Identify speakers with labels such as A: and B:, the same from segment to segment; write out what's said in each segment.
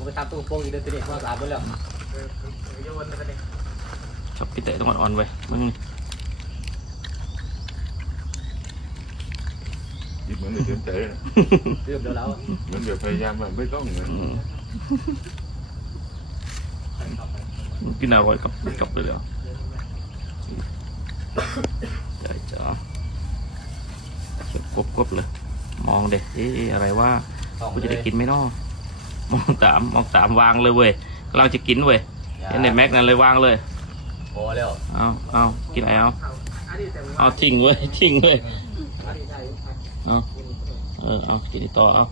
A: ผมไปทำตู้โป่งอีกเดือนตัวนี้มาสามเดือนแล้ว
B: ชอบพี่เตะต้องอ่อนๆไว้มึง
C: ยิบเหมือนเดิมเตะ
A: เริ่มเดี๋ยวแล้ว
C: เหมือนเดี๋ยวพยายามแบบไม่ต้องเหมือน
B: อืมกินอร่อยกับกับเลยเดี๋ยวเดี๋ยวจะเขียวกบๆเลย มองเด็เอ๊ะอะไรว่ากูจะได้กินไหมเนาะ มองตามมองตามวางเลยเว้ยกำลังจะกินเว้ยเห็นในแม็กนั่นเลยวางเลย
A: พอแล้ว
B: เอาเอากินอะไรเอาเอาทิ้งเว้ยทิ้งเว้ยเอาเออเอากินต่อเอา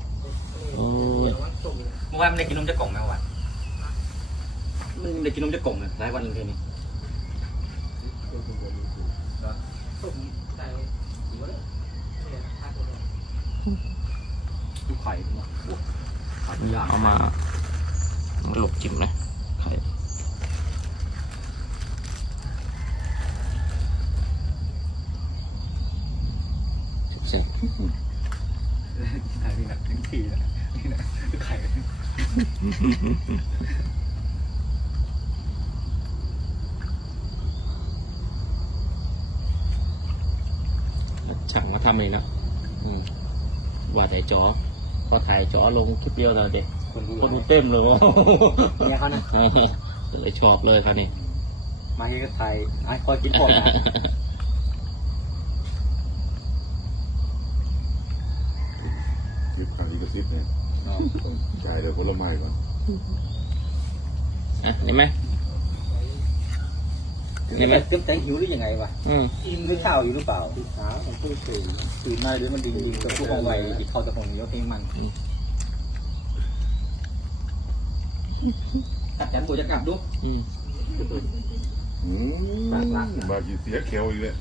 B: โอ้ย
A: เมื่อวานมันได้กินนมจะกล่องไหมเมื่อวานมึงได้กินนมจะกล่องเนี่ยหลายวันเลยทีนี้ดูไข่
B: เอามาหลบจิ้มนะไข่แซ่บ
A: ไข่นี่นะทั้งทีนะนี่นะไข่
B: ๆสั่งมาทำเองนะว่าแต่จ๋อ พอถ่ายจอลงคลิปเดียวแล้วเด็ก
A: คนดู
B: คนดูเต็มเลยวะ
A: เนี่ยเขานะ
B: เลยชอบเลยครับนี่
A: มาเงี้ก็ไทยไอ้คอยกินพอนะ
C: ยิบครั้งนี้ก็ซิปเนี่ยต้องจ่ายเดี๋ยวผลไม้ก่อน
B: อะเห็นไหม
A: นี่มันเต็มใจหิวหรือยังไงวะ
B: อืม
A: อิ่มหรือข้าวอยู่หรือเปล่าตื่นเช้าผมพูดตื่นตื่นมาหรือมันดินดินกับพวกเอาไว้อีกเขาจะคงเยอะเพลงมันตัดจันกูจะกลับดู
B: อืม
C: อืมบาจีเสียแขวอีกแล้ว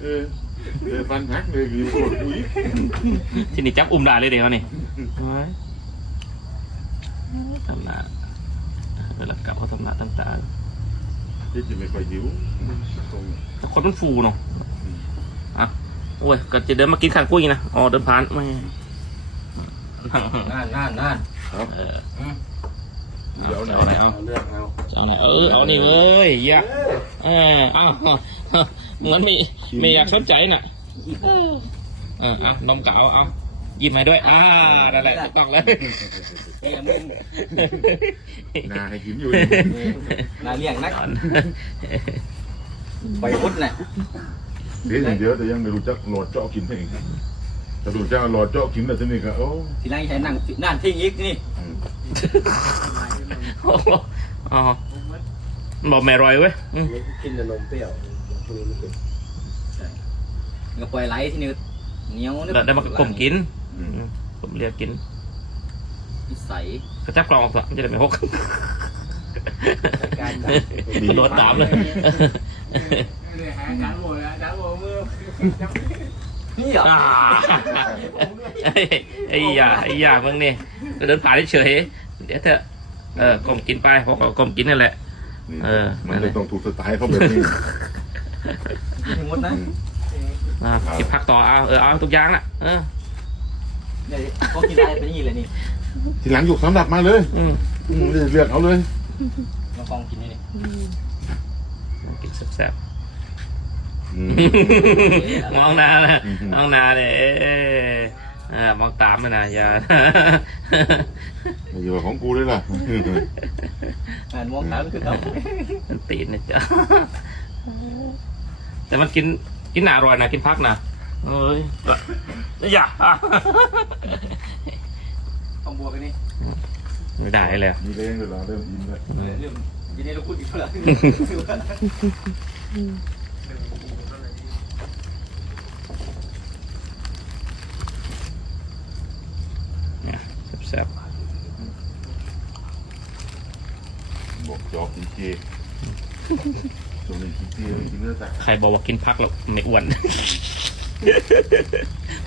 C: เออเออฟันหักเลยมีปวดอุ้ย
B: ที่นี่จับอุ้มได้เลยเด็กเขานี่ไว้ทำหน้าเวลากลับเขาทำหน้าต่าง
C: ที่จะไม่ค่อยหิวตรง
B: ๆแต่คนมันฟูเนาะอะโอ้ยก็จะเดินมากินข้างกุ้ยนะอ๋อเดินผ่านไม่นั่ง
A: นั่นนั่นนั่น
B: เออ
C: เดี๋ยวไหน
B: เอาไหนเอา
A: เลือกเอา
B: จะเอาไหนเออเอานี่เว้ยเหี้ยเออเอาเหมือนมีมีอยากสนใจน่ะเออเออเอานมเก่าเอาห ยิบมาด้วย อ่านั่นแหละถูกต้องแล้ว
A: เอ้ยมึง
C: นาให้กินอยู่
A: นายเลี้ยงนัก
B: ก่อน
A: ไปพุทธน่ะ
C: เดี๋ยวอย่างเดียวแต่ยังไม่รู้จักโหลดเจาะกินเองถ้ารู้จักโหลดเจาะกินแล้วทีนี้ก็โอ้
A: ทีนั่งใช้นั่งนั่นทิ้งอีกนี่
B: อ๋อบอกแม่รอยเว้ยอืม
A: กินแต่นมเปรี้ยวก็ปล่อยไหลที่นี่ เหนียว
B: แล้วได้มากลมกินอืมผมเรียกกิน
A: นิสัย
B: กระจับกล่องออกเถอะมันจะได้ไม่หก
A: การ
B: โดนตามเลย
A: นี่เหรอ
B: อ่าไอ้ไอ้ยาไอ้ยามึงนี่เดินผ่านเฉยๆเดี๋ยวเถอะเออกลมกินไปเพราะเขากลมกินนั่นแหละ เออ
C: มันไม่ต้องถูกสไตล์เขาแบบนี้
A: ถึงหมดนะ
B: อ่ากินผักต่อเอาเออเอาทุกอย่างน่ะเออ
A: เนี่ยเขากินอะไรเป็นอย่างนี้เลยนี่
C: ทีหลังอยู่สำหรับมาเลย
B: อืม
C: อืมเลือกเอาเลย
A: มาฟองกินนี่นี่
B: กินแซ่บ
C: อืม
B: ๆ มองหน้านะมองหน้าเนี่ยเอ๊ะอ่ามองตามมันนะอย่า
C: ไม่อยู่ของกูเลยล่ะ
A: อ่านมองตามันคือเขา
B: มันตีนนะจ๊ะ แต่มันกิน กินหนาอร่อยนะกินพักนะเอ้ยอย่า
A: ฟองบัวกันนี่
B: ไม่ได้เลย
C: มีแรงเลยเหรอเริ่มอินแล้ว
A: เรื่องกินนี่เราพูดอีกเท่าไหร่
B: เนี่ยแซ่บ
C: บอกจอกินเจตรงนี้กินเจกินเนื้อสัตว์
B: ๆใครบอกว่ากินพักแล้วไม่อ้วน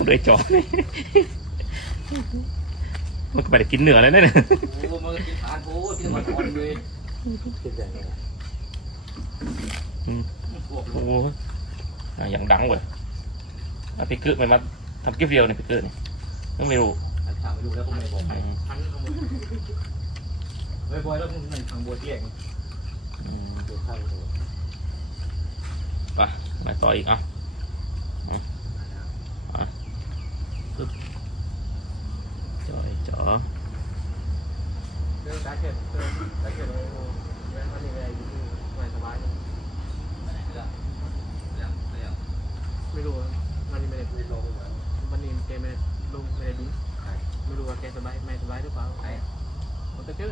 B: เลยจอนี่มันก็ไปได้กินเนื้อเลยนะเนี่ย
A: โอ้มันกินทานโอ้กินมันอ่อนเลยกินอย่างนี้
B: อืม
A: พวก
B: โอ้โหอะอย่างดังเว้ยเอาไปกึมันมาทำกิ๊บเดียวเนี่ยไปกึเนี่ยก็ไม่รู้
A: ถามไปดูแล้วก็ไม่บอกใคร
B: อืม
A: ไม่บอยแล้วมันทางบัวเตี้ยง
B: ไปไปต่ออีกอะปึ๊บจอยจอ
D: เรื่องการเกิดเรื่องการเกิดอะไรเรื่องมันยังไงอยู่ที่ไม่สบายไม่รู้มันยังไม่ได้ลงมันนี่แกไม่ได้ลงไม่ได้บินไม่รู้ว่าแกสบายไม่สบายหรือเปล่ามันก็เจอ